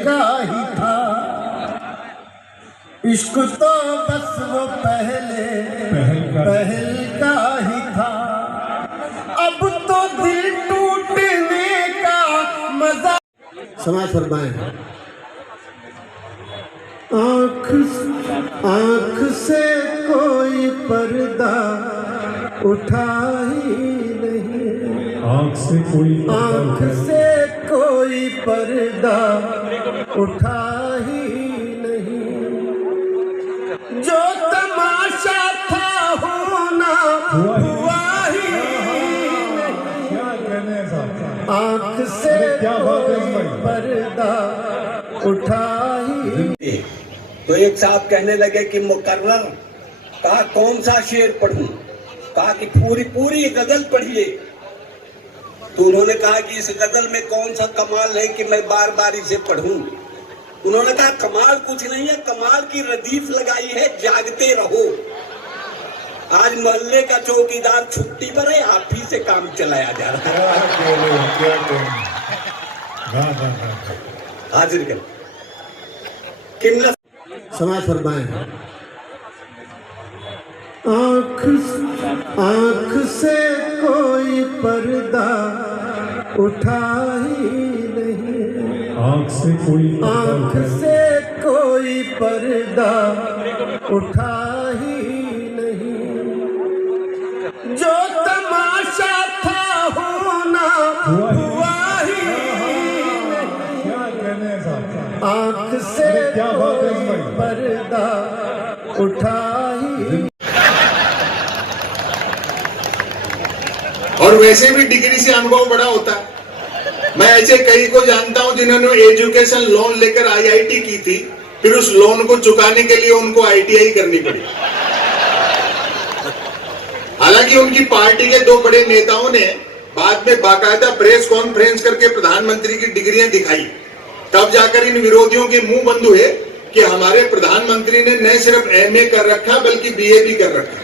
का ही था, इश्क तो बस वो पहल का ही था। अब तो दिल टूटने का मजा। समाज फरमाए, आँख से कोई पर्दा उठा ही नहीं, आँख से कोई पर्दा उठा ही नहीं। जो तमाशा था होना हुआ ही नहीं, आँख से कोई पर्दा उठा ही। तो एक साहब कहने लगे कि मुकर्रर, कहा कौन सा शेर पढ़ूं, कहा कि पूरी गजल पढ़िए। तो उन्होंने कहा कि इस गजल में कौन सा कमाल है कि मैं बार बार इसे पढ़ूं। उन्होंने कहा कमाल कुछ नहीं है, कमाल की रदीफ लगाई है जागते रहो। आज मोहल्ले का चौकीदार छुट्टी पर है, आप ही से काम चलाया जा रहा है। हाजिर कर किमला समाज फरमाए, आँख से कोई पर्दा उठा ही नहीं, आँख से कोई पर्दा उठा ही नहीं। जो तमाशा था होना हुआ ही नहीं, आँख से कोई पर्दा उठा ही। और वैसे भी डिग्री से अनुभव बड़ा होता है। मैं ऐसे कई को जानता हूं जिन्होंने एजुकेशन लोन लेकर आईआईटी की थी, फिर उस लोन को चुकाने के लिए उनको आईटीआई करनी पड़ी। हालांकि उनकी पार्टी के दो बड़े नेताओं ने बाद में बाकायदा प्रेस कॉन्फ्रेंस करके प्रधानमंत्री की डिग्रियां दिखाई, तब जाकर इन विरोधियों के मुंह बंद हुए कि हमारे प्रधानमंत्री ने न सिर्फ एमए कर रखा बल्कि बीए भी कर रखा।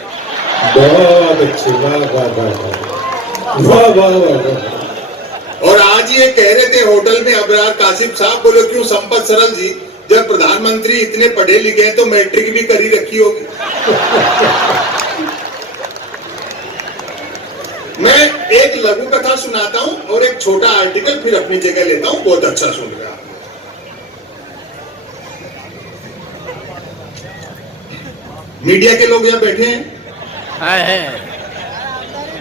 बहुत अच्छी, वाह वाह वाह। और आज ये कह रहे थे होटल में अबरार कासिम साहब, बोलो क्यों संपत सरल जी, जब प्रधानमंत्री इतने पढ़े लिखे हैं तो मैट्रिक भी करी रखी होगी। मैं एक लघु कथा सुनाता हूं और एक छोटा आर्टिकल फिर अपनी जगह लेता हूं, बहुत अच्छा सुन रहा। मीडिया के लोग यहां बैठे हैं,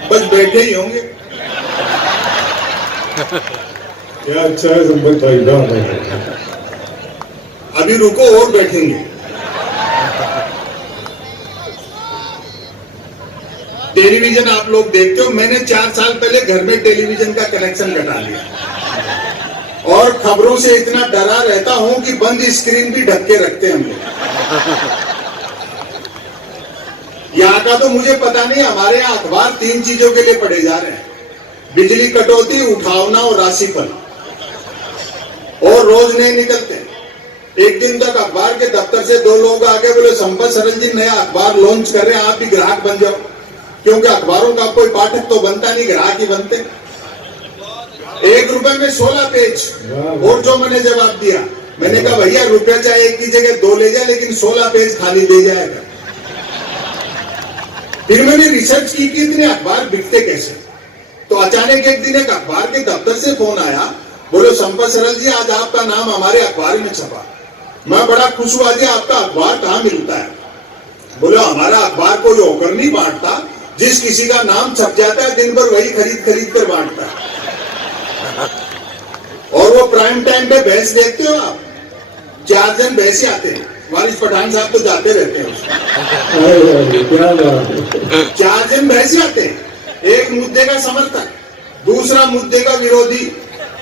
बस बैठे ही होंगे। क्या अच्छा है संपत भाई, अभी रुको और बैठेंगे। टेलीविजन आप लोग देखते हो, मैंने 4 साल पहले घर में टेलीविजन का कनेक्शन कटा लिया और खबरों से इतना डरा रहता हूं कि बंद स्क्रीन भी ढक के रखते हैं हम लोग। यहाँ का तो मुझे पता नहीं, हमारे यहाँ अखबार 3 चीजों के लिए पढ़े जा रहे हैं, बिजली कटौती, उठावना और राशिफल, और रोज नहीं निकलते। एक दिन तक अखबार के दफ्तर से 2 लोग आके बोले संपत सरल जी नया अखबार लॉन्च कर रहे हैं, आप भी ग्राहक बन जाओ, क्योंकि अखबारों का कोई पाठक तो बनता नहीं, ग्राहक ही बनते। 1 रुपए में 16 पेज। और जो मैंने जवाब दिया, मैंने कहा भैया रुपया चाहे 1 की जगह 2 ले जाए, लेकिन 16 पेज खाली दे जाएगा। फिर मैंने रिसर्च की कि इतने अखबार बिकते कैसे। तो अचानक एक दिन एक अखबार के दफ्तर से फोन आया, बोलो संपत सरल जी आज आपका नाम हमारे अखबार में छपा। मैं बड़ा खुश हुआ जी, आपका अखबार कहाँ मिलता है? बोलो हमारा अखबार कोई होकर नहीं बांटता, जिस किसी का नाम छप जाता है दिन भर वही खरीद कर बांटता है। और वो प्राइम टाइम पे भैंस देखते हो आप, 4 जन भैंसे आते हैं, वारिस पठान साहब तो जाते रहते हैं उसमें। 4 जन भैंसे आते हैं, एक मुद्दे का समर्थक, दूसरा मुद्दे का विरोधी,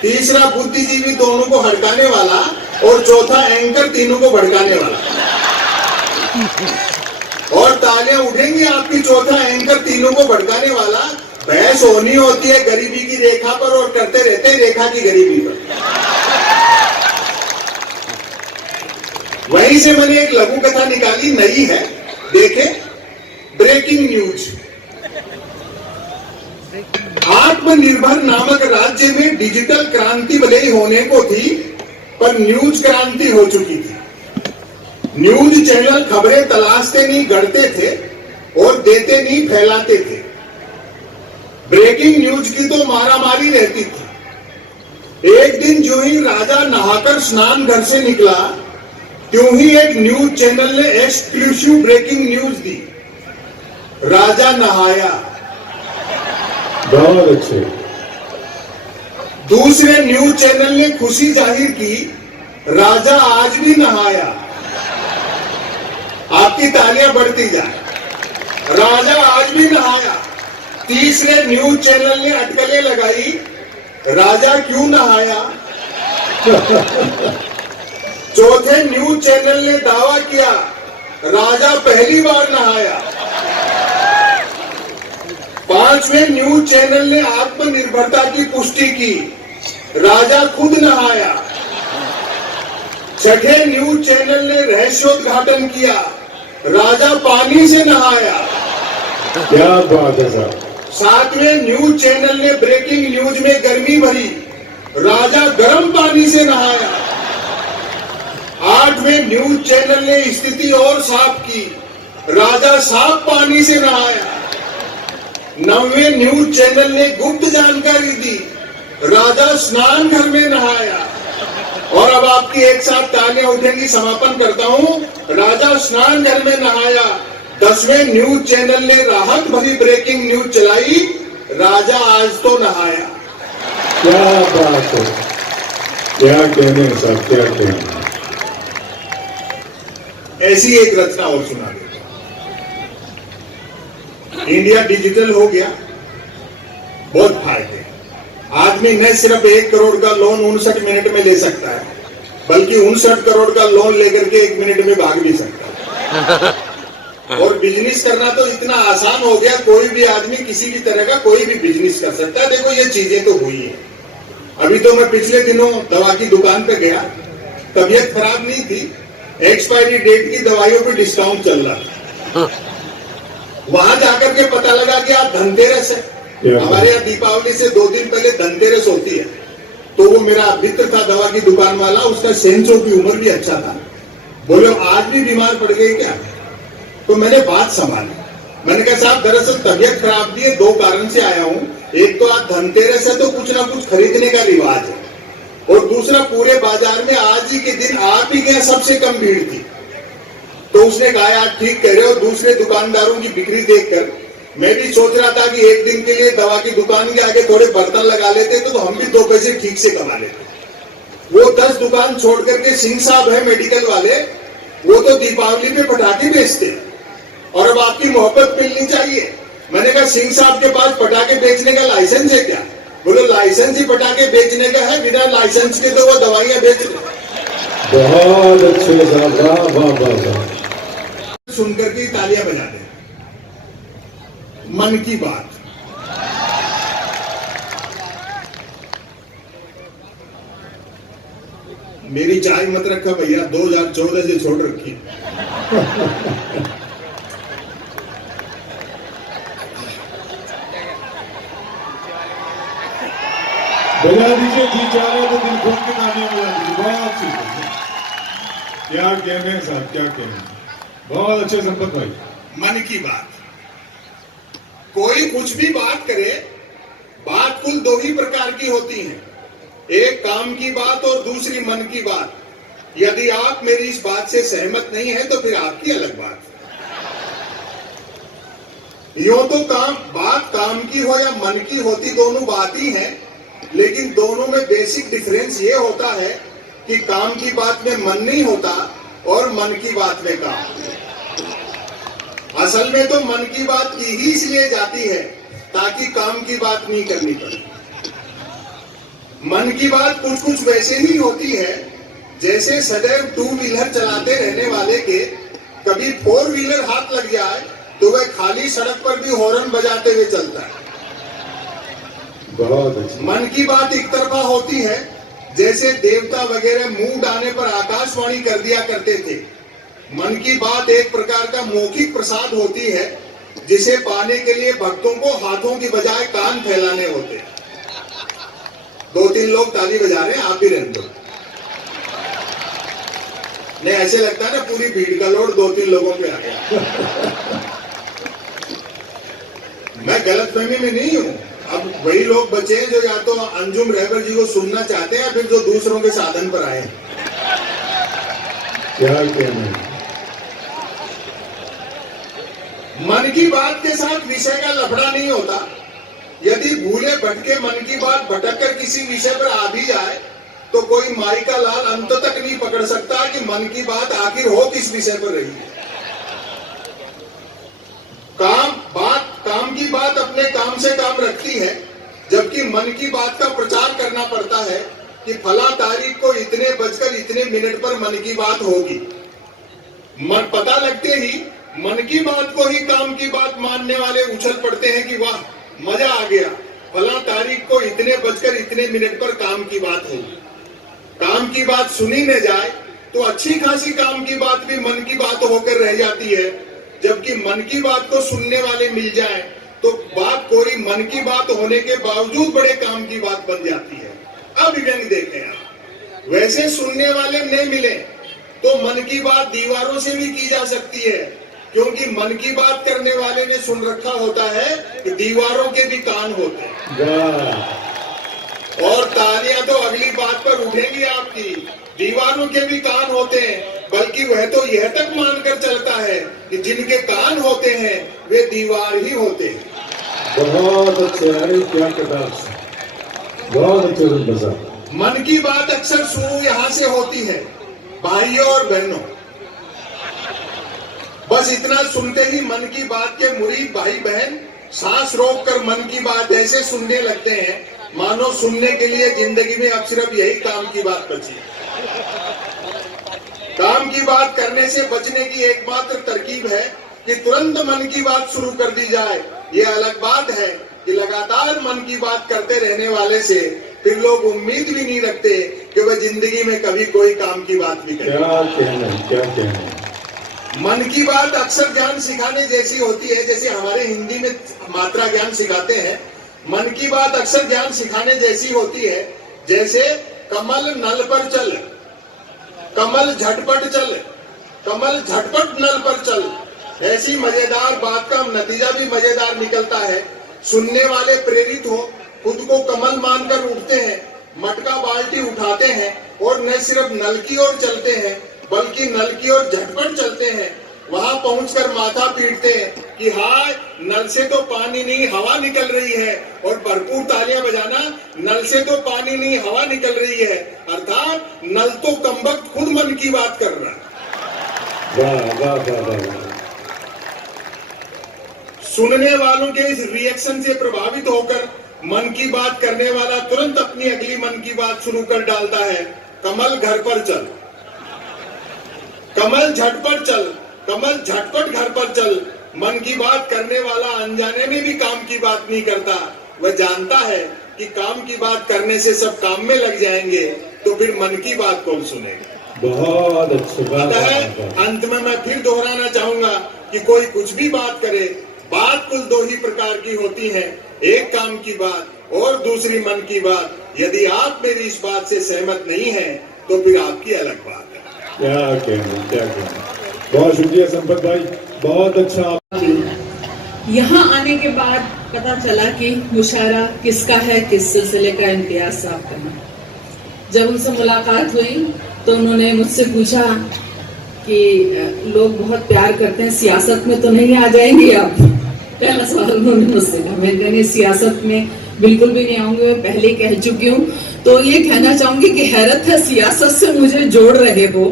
तीसरा बुद्धिजीवी दोनों को हड़काने वाला, और चौथा एंकर तीनों को भड़काने वाला। और तालियां उठेंगी आपकी, चौथा एंकर तीनों को भड़काने वाला। बहस होनी होती है गरीबी की रेखा पर और करते रहते हैं रेखा की गरीबी पर। वहीं से मैंने एक लघु कथा निकाली, नई है, देखे। Breaking news. आत्मनिर्भर नामक राज्य में डिजिटल क्रांति भले ही होने को थी, पर न्यूज क्रांति हो चुकी थी। न्यूज चैनल खबरें तलाशते नहीं, गढ़ते थे और देते नहीं, फैलाते थे। ब्रेकिंग न्यूज की तो मारामारी रहती थी। एक दिन जो ही राजा नहाकर स्नान घर से निकला, त्यों ही एक न्यूज चैनल ने एक्सक्लूसिव ब्रेकिंग न्यूज दी, राजा नहाया। बहुत अच्छे। दूसरे न्यूज चैनल ने खुशी जाहिर की, राजा आज भी नहाया। आपकी तालियां बढ़ती जाए, राजा आज भी नहाया। तीसरे न्यूज चैनल ने अटकलें लगाई, राजा क्यों नहाया। चौथे न्यूज चैनल ने दावा किया, राजा पहली बार नहाया। पांचवें न्यूज चैनल ने आत्मनिर्भरता की पुष्टि की, राजा खुद नहाया। छठे न्यूज चैनल ने रहस्योद्घाटन किया, राजा पानी से नहाया। क्या बात है साहब। सातवें न्यूज चैनल ने ब्रेकिंग न्यूज में गर्मी भरी, राजा गर्म पानी से नहाया। आठवें न्यूज चैनल ने स्थिति और साफ की, राजा साफ पानी से नहाया। नौवें न्यूज चैनल ने गुप्त जानकारी दी, राजा स्नान घर में नहाया। और अब आपकी एक साथ तालियां उठेंगी, समापन करता हूं। राजा स्नान घर में नहाया। 10वें न्यूज चैनल ने राहत भरी ब्रेकिंग न्यूज चलाई, राजा आज तो नहाया। क्या बात है, क्या कहने साहब, क्या कहने। ऐसी एक रचना और सुना देता हूं। इंडिया डिजिटल हो गया, बहुत फायदे। आदमी न सिर्फ 1 करोड़ का लोन 59 मिनट में ले सकता है, बल्कि 59 करोड़ का लोन लेकर के 1 मिनट में भाग भी सकता है। और बिजनेस करना तो इतना आसान हो गया, कोई भी आदमी किसी भी तरह का कोई भी बिजनेस कर सकता है। देखो ये चीजें तो हुई है। अभी तो मैं पिछले दिनों दवा की दुकान पे गया, तबीयत खराब नहीं थी, एक्सपायरी डेट की दवाइयों पे डिस्काउंट चल रहा था। वहां जाकर के पता लगा कि आज धनतेरस है। हमारे यहाँ दीपावली से 2 दिन पहले धनतेरस होती है। तो वो मेरा मित्र था दवा की दुकान वाला, उसका सेंसो की उम्र भी अच्छा था। बोले आज भी बीमार पड़ गए क्या। तो मैंने बात संभाली, मैंने कहा साहब दरअसल तबीयत खराब थी है, 2 कारण से आया हूँ। एक तो आज धनतेरस है तो कुछ ना कुछ खरीदने का रिवाज है, और दूसरा पूरे बाजार में आज ही के दिन आप ही के यहाँ सबसे कम भीड़ थी। तो उसने कहा आप ठीक कह रहे हो। दूसरे दुकानदारों की बिक्री देखकर मैं भी सोच रहा था कि एक दिन के लिए दवा की दुकान के आगे थोड़े बर्तन लगा लेते तो हम भी 2 पैसे ठीक से कमा लेते। वो 10 दुकान छोड़ करके सिंह साहब है मेडिकल वाले, वो तो दीपावली पे पटाखे बेचते हैं, और अब आपकी मोहब्बत मिलनी चाहिए। मैंने कहा सिंह साहब के पास पटाखे बेचने का लाइसेंस है क्या। बोले लाइसेंस ही पटाखे बेचने का है, बिना लाइसेंस के तो वो दवाइयां बेच रहे। बहुत अच्छे साहब, वाह वाह वाह वाह। सुनकर के तालियां बजा दे। मन की बात, मेरी चाय मत रखा भैया, 2014 से छोड़ रखी। बजा दीजिए, जी चाह रहे तो दिल खोल के तालियां बजा दीजिए। बहुत अच्छी, क्या कहने साहब, क्या कहने। बहुत अच्छे संपत भाई। मन की बात, कोई कुछ भी बात करे, बात कुल 2 ही प्रकार की होती है, एक काम की बात और दूसरी मन की बात। यदि आप मेरी इस बात से सहमत नहीं है तो फिर आपकी अलग बात। यूं तो बात काम की हो या मन की होती, दोनों बात ही है, लेकिन दोनों में बेसिक डिफरेंस ये होता है कि काम की बात में मन नहीं होता और मन की बात में काम। असल में तो मन की बात की ही इसलिए जाती है ताकि काम की बात नहीं करनी पड़े। मन की बात कुछ कुछ वैसे ही होती है जैसे सदैव 2 व्हीलर चलाते रहने वाले के कभी 4 व्हीलर हाथ लग जाए तो वह खाली सड़क पर भी हॉर्न बजाते हुए चलता है। बहुत अच्छी। मन की बात एक तरफा होती है, जैसे देवता वगैरह मुंह डालने पर आकाशवाणी कर दिया करते थे। मन की बात एक प्रकार का मौखिक प्रसाद होती है, जिसे पाने के लिए भक्तों को हाथों की बजाय कान फैलाने होते हैं। 2-3 लोग ताली बजा रहे हैं, आप भी रहने दो। नहीं, ऐसे लगता है ना पूरी भीड़ का लोड 2-3 लोगों पे आ गया। मैं गलतफहमी में नहीं हूं। अब वही लोग बचे हैं जो या तो अंजुम रहबर जी को सुनना चाहते हैं या फिर जो दूसरों के साधन पर आए हैं। क्या कहना है? मन की बात के साथ विषय का लफड़ा नहीं होता। यदि भूले भटके मन की बात भटक कर किसी विषय पर आ भी जाए तो कोई माई का लाल अंत तक नहीं पकड़ सकता कि मन की बात आखिर हो किस विषय पर रही है। काम की बात अपने काम से काम रखती है, जबकि मन की बात का प्रचार करना पड़ता है कि फला तारीख को इतने बजकर इतने मिनट पर मन की बात होगी। मन पता लगते ही मन की बात को ही काम की बात मानने वाले उछल पड़ते हैं कि वाह मजा आ गया, फला तारीख को इतने बजकर इतने मिनट पर काम की बात होगी। काम की बात सुनी न जाए तो अच्छी खासी काम की बात भी मन की बात होकर रह जाती है, जबकि मन की बात को सुनने वाले मिल जाए तो बात कोई मन की बात होने के बावजूद बड़े काम की बात बन जाती है। अब व्यंग देखें आप, वैसे सुनने वाले न मिले तो मन की बात दीवारों से भी की जा सकती है, क्योंकि मन की बात करने वाले ने सुन रखा होता है कि दीवारों के भी कान होते हैं। और तालियां तो अगली बात पर उठेंगी आपकी, दीवारों के भी कान होते हैं, बल्कि वह तो यह तक मानकर चलता है कि जिनके कान होते हैं वे दीवार ही होते हैं। बहुत अच्छे, अरे क्या किताब, बहुत अच्छे। मन की बात अक्सर शुरू यहां से होती है, भाइयों और बहनों। बस इतना सुनते ही मन की बात के मुरीद भाई बहन सांस रोककर मन की बात ऐसे सुनने लगते हैं मानो सुनने के लिए जिंदगी में अब सिर्फ यही काम की बात बची है। काम की बात करने से बचने की एकमात्र तरकीब है कि तुरंत मन की बात शुरू कर दी जाए। ये अलग बात है कि लगातार मन की बात करते रहने वाले से फिर लोग उम्मीद भी नहीं रखते कि वह जिंदगी में कभी कोई काम की बात भी करे। क्या कहना? मन की बात अक्सर ज्ञान सिखाने जैसी होती है, जैसे हमारे हिंदी में मात्रा ज्ञान सिखाते हैं। मन की बात अक्सर ज्ञान सिखाने जैसी होती है, जैसे कमल नल पर चल, कमल झटपट चल, कमल झटपट नल पर चल। ऐसी मजेदार बात का नतीजा भी मजेदार निकलता है। सुनने वाले प्रेरित हो, खुद को कमल मानकर उठते हैं, मटका बाल्टी उठाते हैं और न सिर्फ नल की ओर चलते हैं बल्कि नल की ओर झटपट चलते हैं। वहां पहुंचकर माथा पीटते हैं कि हाय नल से तो पानी नहीं हवा निकल रही है, और भरपूर तालियां बजाना, नल से तो पानी नहीं हवा निकल रही है, अर्थात नल तो कमबख्त खुद मन की बात कर रहा है। वाह वाह वाह वाह। सुनने वालों के इस रिएक्शन से प्रभावित होकर मन की बात करने वाला तुरंत अपनी अगली मन की बात शुरू कर डालता है। कमल घर पर चल, कमल झटपट चल, कमल झटपट घर पर चल। मन की बात करने वाला अनजाने में भी काम की बात नहीं करता। वह जानता है कि काम की बात करने से सब काम में लग जाएंगे, तो फिर मन की बात कौन सुनेगा। बहुत अच्छी बात है। अंत में मैं फिर दोहराना चाहूंगा कि कोई कुछ भी बात करे, बात कुल दो ही प्रकार की होती है, एक काम की बात और दूसरी मन की बात। यदि आप मेरी इस बात से सहमत नहीं हैं, तो फिर आपकी अलग बात है। क्या कहना, क्या कहना। बहुत शुक्रिया संपत भाई, बहुत अच्छा। यहाँ आने के बाद पता चला कि मुशायरा किसका है, किस सिलसिले का, इम्तियाज साफ करना। जब उनसे मुलाकात हुई तो उन्होंने मुझसे पूछा कि लोग बहुत प्यार करते हैं, सियासत में तो नहीं आ जाएंगे आप? पहला सवाल उन्होंने मुझसे कहा। मैं कहने सियासत में बिल्कुल भी नहीं आऊंगी, मैं पहले कह चुकी हूँ। तो ये कहना चाहूंगी कि हैरत है सियासत से मुझे जोड़ रहे हो,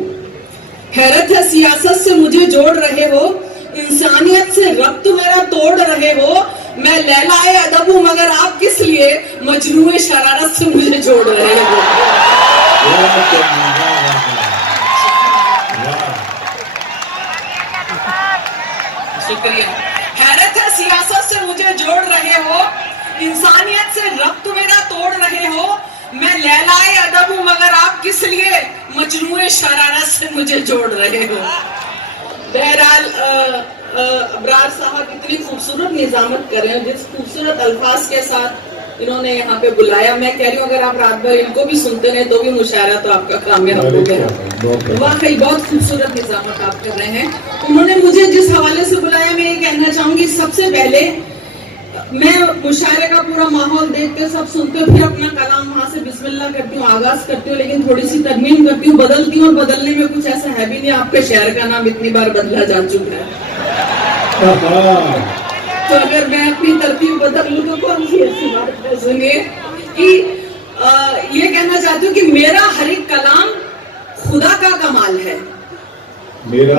हैरत है सियासत से मुझे जोड़ रहे हो, इंसानियत से रब्त मेरा तोड़ रहे हो। मैं लैलाए अदब हूँ मगर आप किस लिए मजनूए शरारत से मुझे जोड़ रहे हो। शुक्रिया। हैरत है सियासत से मुझे जोड़ रहे हो, इंसानियत से रब्त मेरा तोड़ रहे हो। मैं लैलाए अदब हूँ मगर आप किस लिए मजनूए शरारत से मुझे जोड़ रहे हो। बहरहाल अबरार साहब इतनी खूबसूरत निजामत कर रहे हैं, जिस खूबसूरत अल्फाज के साथ इन्होंने यहाँ पे बुलाया। मैं कह रही हूँ अगर आप रात भर इनको भी सुनते रहे तो भी मुशायरा तो आपका कामयाब हो गया। वाकई बहुत खूबसूरत निजामत आप कर रहे हैं। उन्होंने मुझे जिस हवाले से बुलाया, मैं ये कहना चाहूंगी, सबसे पहले मैं मुशायरे का पूरा माहौल देखते सब सुनते हो, फिर अपना कलाम वहां से बिस्मिल्लाह करती हूँ, आगाज करती हूँ, लेकिन थोड़ी सी तरमीम करती हूँ, बदलती हूँ, और बदलने में कुछ ऐसा है भी नहीं। आपके शहर का नाम इतनी बार बदला जा चुका है, तो अगर मैं अपनी तरतीब बदल लूं तो कौन सी ऐसी बात है। सुनिए कि ये कहना चाहती हूँ कि मेरा हर एक कलाम खुदा का कमाल है।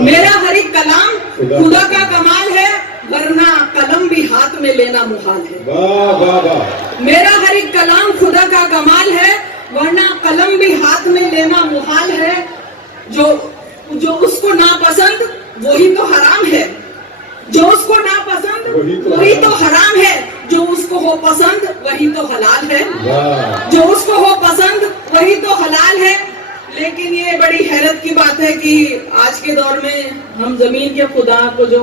मेरा हर एक कलाम खुदा का कमाल है, वरना कलम भी हाथ में लेना मुहाल है। वाह वाह वाह। मेरा हर एक कलाम खुदा का कमाल है, वरना कलम भी हाथ में लेना मुहाल है। जो उसको नापसंद वही तो हराम है, जो उसको नापसंद वही तो हराम है, जो उसको हो पसंद वही तो हलाल है, जो उसको हो पसंद वही तो हलाल है। लेकिन ये बड़ी हैरत की बात है कि आज के दौर में हम जमीन के खुदा को जो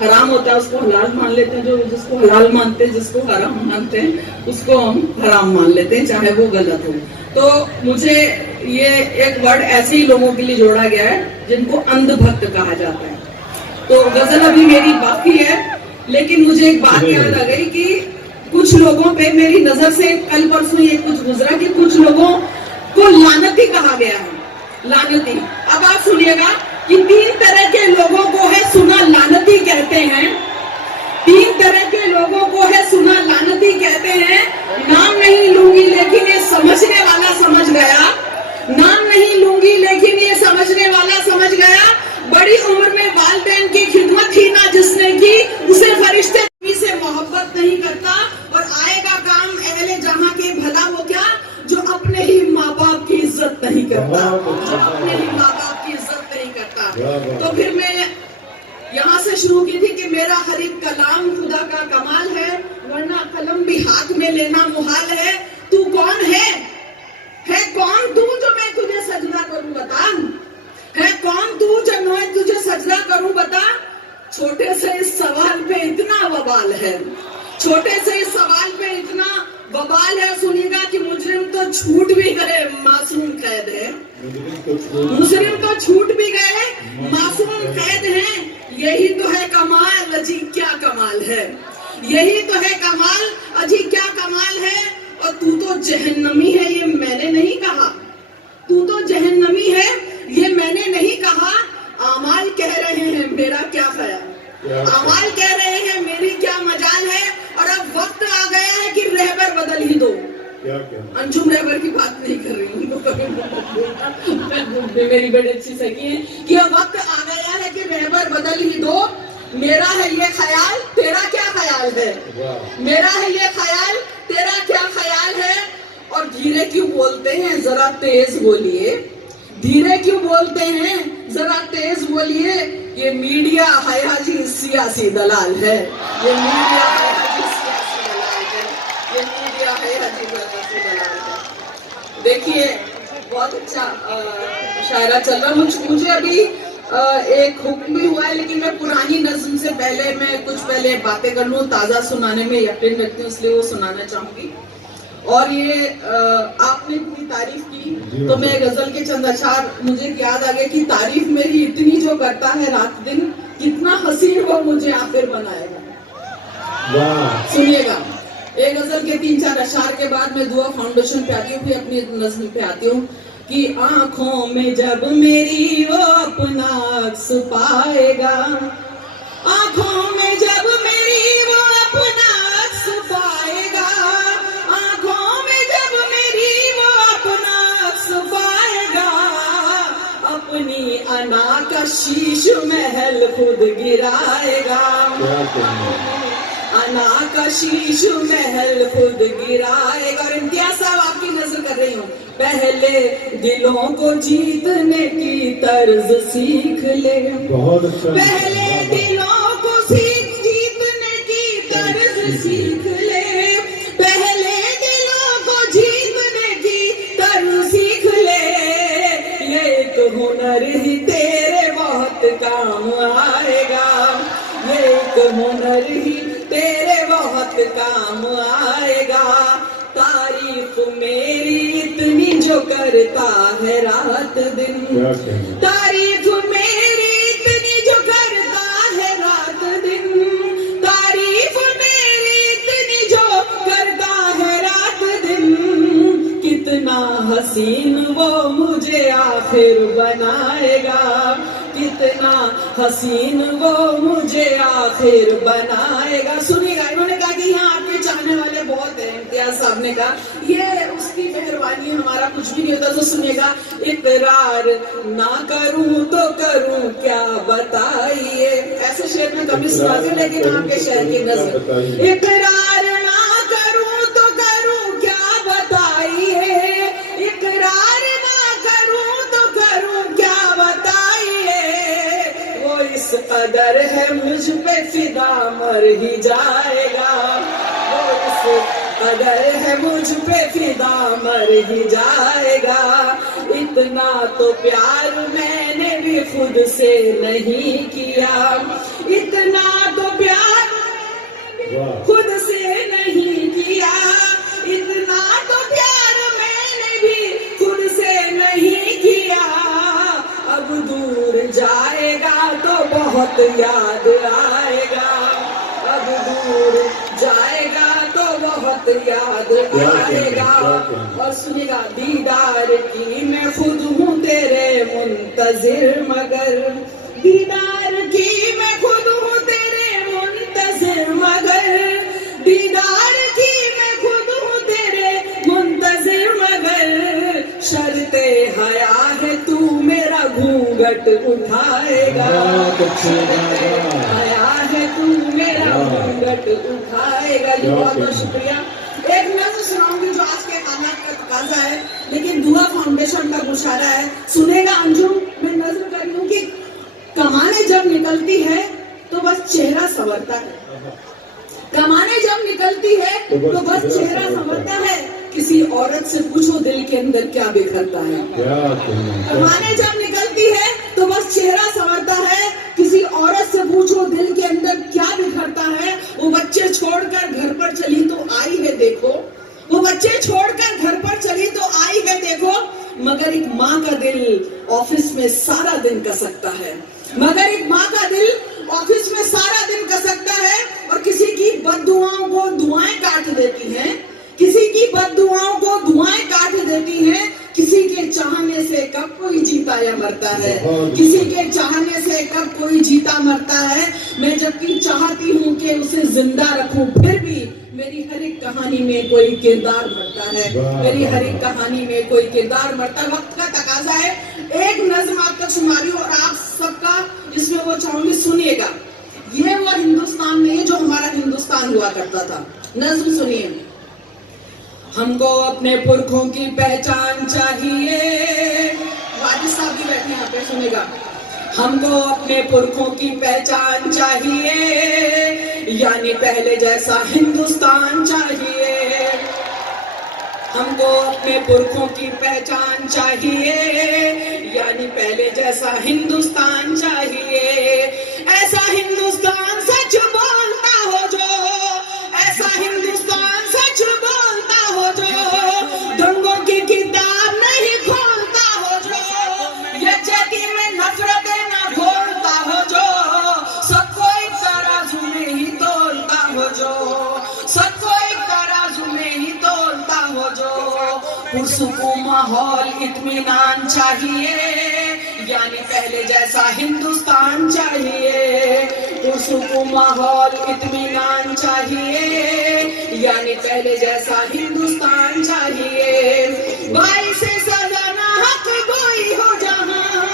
हराम होता है उसको हलाल मान लेते हैं, जो जिसको हलाल मानते हैं, जिसको हराम मानते हैं, उसको हम हराम मान लेते हैं, चाहे वो गलत हो। तो मुझे ये एक वर्ड ऐसे ही लोगों के लिए जोड़ा गया है जिनको अंधभक्त कहा जाता है। तो गजल अभी मेरी बाकी है, लेकिन मुझे एक बात याद आ गई कि कुछ लोगों पे मेरी नजर से कल परसों ये कुछ गुजरा कि कुछ लोगों को लानती कहा गया है। लानती, अब आप सुनिएगा कि 3 तरह के लोगों को है सुना लानती कहते हैं। 3 तरह के लोगों को है सुना लानती कहते हैं। नाम नहीं लूंगी लेकिन ये समझने वाला समझ गया, नाम नहीं लूंगी लेकिन ये समझने वाला समझ गया। बड़ी उम्र में वालिदैन की खिदमत ही ना जिसने की, उसे फरिश्ते से मोहब्बत नहीं करता। और आएगा काम अहले जहां के भला वो क्या, जो अपने ही माँ बाप की इज्जत नहीं करता, जो अपने ही माँ बाप की इज्जत नहीं करता। तो फिर मैं यहाँ से शुरू की थी कि मेरा हर एक कलाम खुदा का कमाल है, वरना कलम भी हाथ में लेना मुहाल है। तू कौन है कौन तू जो मैं तुझे सजदा करूं बता, है कौन तू जब मैं तुझे सजदा करूं बता। छोटे से इस सवाल पे इतना बवाल है, छोटे से इस सवाल पे इतना बवाल है। सुनिएगा कि मुजरिम तो छूट भी गए, मासूम कैद है। मुजरिम तो छूट भी गए, मासूम कैद है। यही तो है कमाल, अजी क्या कमाल है। यही तो है कमाल, अजी क्या कमाल है। और तू तो जहन्नमी है ये मैंने नहीं कहा, तू तो जहन्नमी है ये मैंने नहीं कहा। आमाल कह रहे हैं मेरा क्या ख्याल, आमाल कह रहे हैं मेरी क्या मजाल है। और अब वक्त आ गया है कि रहबर बदल ही दो। अंजुम रहबर की बात नहीं कर रही हूँ, मेरी बड़ी अच्छी सखी है कि अब वक्त आ गया है कि रहबर बदल ही दो। मेरा है ये ख्याल, तेरा क्या ख्याल है। मेरा है ये ख्याल, तेरा क्या ख्याल है। और धीरे क्यों बोलते हैं जरा तेज बोलिए, धीरे क्यों बोलते हैं जरा तेज बोलिए। ये मीडिया है हाजी सियासी दलाल है, ये मीडिया है हाजी सियासी दलाल है, ये मीडिया है हाजी सियासी दलाल है। देखिए बहुत अच्छा शायरा चल रहा। मुझे अभी एक हुक्म भी हुआ है, लेकिन मैं पुरानी नज्म से पहले मैं कुछ पहले बातें कर लूँ। ताज़ा सुनाने में यकीन रखती हूँ, इसलिए वो सुनाना चाहूंगी। और ये आपने पूरी तारीफ की तो मैं गजल के चंद अशार मुझे याद आ गया कि तारीफ मेरी इतनी जो करता है रात दिन, कितना हसीन वो मुझे आखिर बनाएगा। सुनिएगा, एक गजल के 3-4 अशार के बाद मैं दुआ फाउंडेशन पे आती हूँ, फिर अपनी नज्म पे आती हूँ कि आंखों में जब मेरी वो अपना अक्स पाएगा, आंखों में जब मेरी वो अपना अक्स पाएगा, आंखों में जब मेरी वो अपना अक्स पाएगा, अपनी अना का शीश महल खुद गिराएगा, अना का शीश महल खुद गिराएगा। और इम्तियाज साहब आपकी नजर कर रही हूँ, पहले दिलों को जीतने की तर्ज सीख ले, पहले दिलों को जीतने की तर्ज सीख ले, पहले दिलों को जीतने की तर्ज सीख ले। ये एक हुनर ही तेरे बहुत काम आएगा, ये एक हुनर ही तेरे बहुत काम आएगा। तारीफ मेरी इतनी जो करता है रात दिन, क्या कहना। तारीफ मेरी इतनी जो करता है रात दिन, तारीफ मेरी इतनी जो करता है रात दिन, कितना हसीन वो मुझे आखिर बनाएगा, कितना हसीन वो मुझे आखिर बनाएगा। सुनिएगा, इन्होंने कहा कि यहाँ आपके चाहने वाले बहुत हैं। इम्तियाज साहब ने कहा ये उसकी मेहरबानी, हमारा कुछ भी नहीं होता। तो सुनिएगा, इकरार ना करूं तो करूं क्या बताइए। ऐसे शेर में कभी सुना थे, लेकिन आपके शहर की नजर। इकरार ना करूं तो करूं क्या बताइए, इकरार ना करूं तो करूं क्या बताइए। वो इस कदर है मुझ पे फिदा मर ही जाएगा, वो इस कदर है मुझ पे फिदा मर ही जाएगा। इतना तो प्यार मैंने भी खुद से नहीं किया, इतना तो प्यार खुद से नहीं किया, इतना तो प्यार मैंने भी खुद से नहीं किया। अब दूर जाएगा तो बहुत याद आएगा, अब दूर जाएगा तो बहुत याद आएगा। और सुनेगा, दीदार की मैं खुद हूँ तेरे मुंतजिर, मगर दीदार की मैं खुद हूँ तेरे मुंतजिर, मगर दीदार की मैं खुद हूँ तेरे मुंतजिर, मगर शर्ते हया है तू मेरा घूंघट उठाएगा, हया है तू मेरा घूंघट उठाएगा। जी बहुत बहुत शुक्रिया। एक नज़्म सुनाऊंगी जो आज के हालात का तकाजा है, लेकिन दुआ फाउंडेशन का मुशारा है। सुनेगा अंजुम, मैं नज़्म कर रही हूँ कि कमाने जब निकलती है तो बस चेहरा संवरता है, कमाने जब निकलती है तो बस चेहरा संवरता है। किसी औरत से पूछो दिल के अंदर क्या बिखरता है। कमाने जब निकलती है तो बस चेहरा संवरता है, किसी औरत से पूछो दिल के अंदर क्या बिखरता है। वो बच्चे छोड़कर घर पर चली तो आई है देखो, वो बच्चे छोड़कर घर पर चली तो आई है देखो, मगर एक माँ का दिल ऑफिस में सारा दिन कसकता है, मगर एक माँ का दिल ऑफिस में सारा दिन कसकता है। और किसी की बद्दुआओं को दुआएं काट देती हैं, किसी की बद्दुआओं को दुआएं काट देती हैं। किसी के चाहने से कब कोई जीता या मरता है, किसी के चाहने से कब कोई जीता मरता है। मैं जबकि चाहती हूँ कि उसे जिंदा रखूं, फिर भी मेरी हर एक कहानी में कोई किरदार मरता है, मेरी हर एक कहानी में कोई किरदार मरता है। वक्त का तकाजा है। एक नज़्म आप तक सुना रही हूँ और आप सबका इसमें वो चाहूंगी, सुनिएगा। ये वो हिंदुस्तान नहीं है जो हमारा हिंदुस्तान हुआ करता था। नज़्म सुनिए। हमको अपने पुरखों की पहचान चाहिए, वाजिद साहब भी बैठे यहाँ पे, सुनेगा। हमको अपने पुरखों की पहचान चाहिए, यानी पहले जैसा हिंदुस्तान चाहिए। हमको अपने पुरखों की पहचान चाहिए, यानी पहले जैसा हिंदुस्तान चाहिए। ऐसा हिंदुस्तान सच बोलता हो जो, ऐसा हिंदुस्तान सच बोलता हो जो, दंगों की किताब नहीं खोलता हो जो, यकजहती में नफरतें न घोलता हो जो, सबको एक तराजू में ही तोलता हो जो, सबको एक तराजू में ही तोलता हो जो। पुरसुकून माहौल इत्मीनान चाहिए, यानी पहले जैसा हिंदुस्तान चाहिए। पुरसुकून माहौल इत्मीनान चाहिए, यानी पहले जैसा हिंदुस्तान चाहिए। भाई से सजा ना हक गोई हो जहां,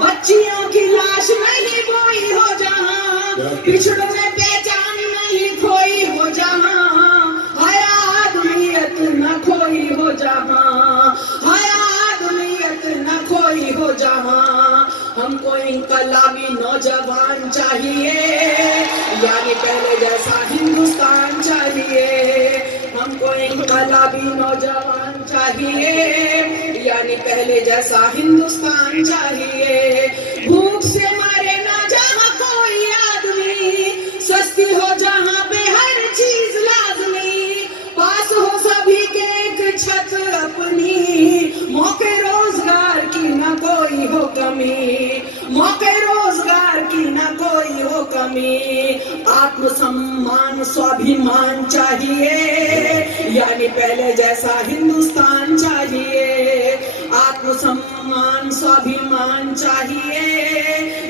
बच्चियों की लाश नहीं बोई हो जहां, पिछड़ों में पहचान नहीं खोई हो जहां, हया आदमियत न खोई हो जहां, हया आदमियत न खोई हो जहां। हमको इनकलाबी नौजवान चाहिए, यानी पहले जैसा हिंदुस्तान चाहिए। हमको इनकलाबी नौजवान चाहिए, यानी पहले जैसा हिंदुस्तान चाहिए। भूख से मरे ना जहाँ कोई आदमी, सस्ती हो जहाँ पे कमी, मौके रोजगार की ना कोई हो कमी, आत्मसम्मान स्वाभिमान चाहिए, यानी पहले जैसा हिंदुस्तान चाहिए। आत्मसम्मान स्वाभिमान चाहिए,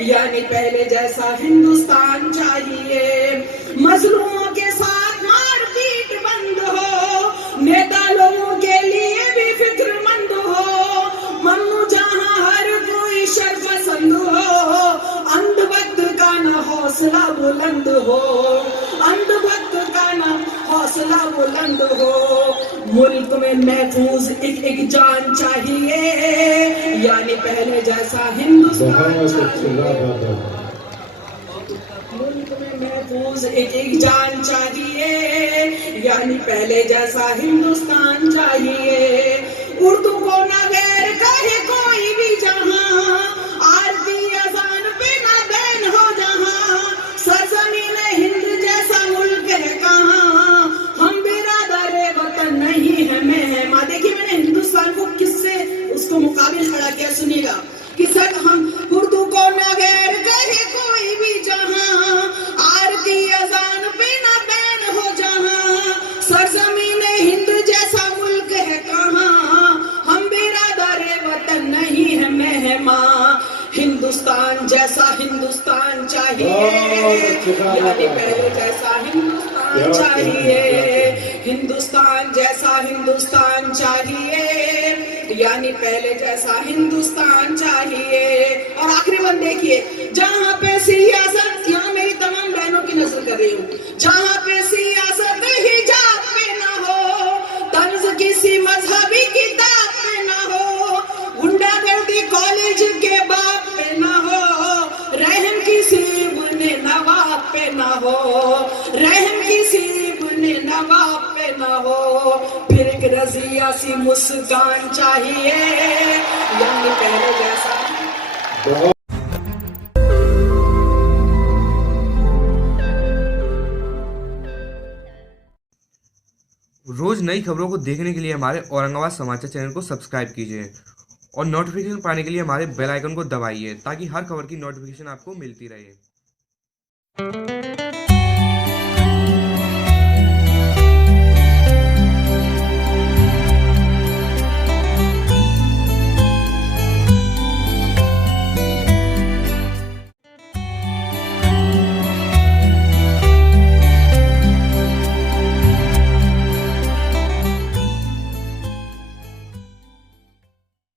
यानी पहले जैसा हिंदुस्तान चाहिए। मजलूमों के साथ मारपीट बंद हो, नेता लोगों के लिए भी फिक्रमंद हो, मन्नू जहां हर कोई शर्पसंद हो, अंधभक्त का ना हौसला बुलंद हो, अंधभक्त का ना हौसला बुलंद हो। मुल्क में महफूज एक जान चाहिए, यानी पहले जैसा हिंदुस्तान चाहिए। मुल्क में महफूज एक जान चाहिए, यानी पहले जैसा हिंदुस्तान चाहिए। उर्दू को ना गैर कहे कोई भी जहां, आरती अजान पे ना बैन हो जहां, सरजमीन हिंद जैसा मुल्क है कहां, हम बिरादरे वतन नहीं है मेहमा। देखिए मैंने हिंदुस्तान को किससे उसको मुकाबिल खड़ा किया, सुनिएगा कि सर हम उर्दू को ना गैर कहे कोई भी जहां, आरती अजान पे ना बैन हो जहां, सरजमीन हिंद जैसा मुल्क है कहां, हम बिरादरे वतन नहीं है मेहमा। हिंदुस्तान जैसा हिंदुस्तान चाहिए, यानी पहले जैसा हिंदुस्तान चाहिए। हिंदुस्तान जैसा हिंदुस्तान चाहिए, यानी पहले जैसा हिंदुस्तान चाहिए। और आखिरी वन देखिए, जहां पे सियासत, यहाँ मेरी तमाम बहनों की नजर कर रही हूँ, जहां पे सियासत हिजाब पे ना हो, तंज किसी मजहबी किताब पे ना हो, गुंडागर्दी कॉलेज के बाप पे ना हो, रहम किसी बुने नवाब पे ना हो, रहम किसी बुने नवाब पे ना हो, फिर एक रजिया सी मुस्कान चाहिए, यानी पहले जैसा। रोज नई खबरों को देखने के लिए हमारे औरंगाबाद समाचार चैनल को सब्सक्राइब कीजिए और नोटिफिकेशन पाने के लिए हमारे बेल आइकन को दबाइए ताकि हर खबर की नोटिफिकेशन आपको मिलती रहे।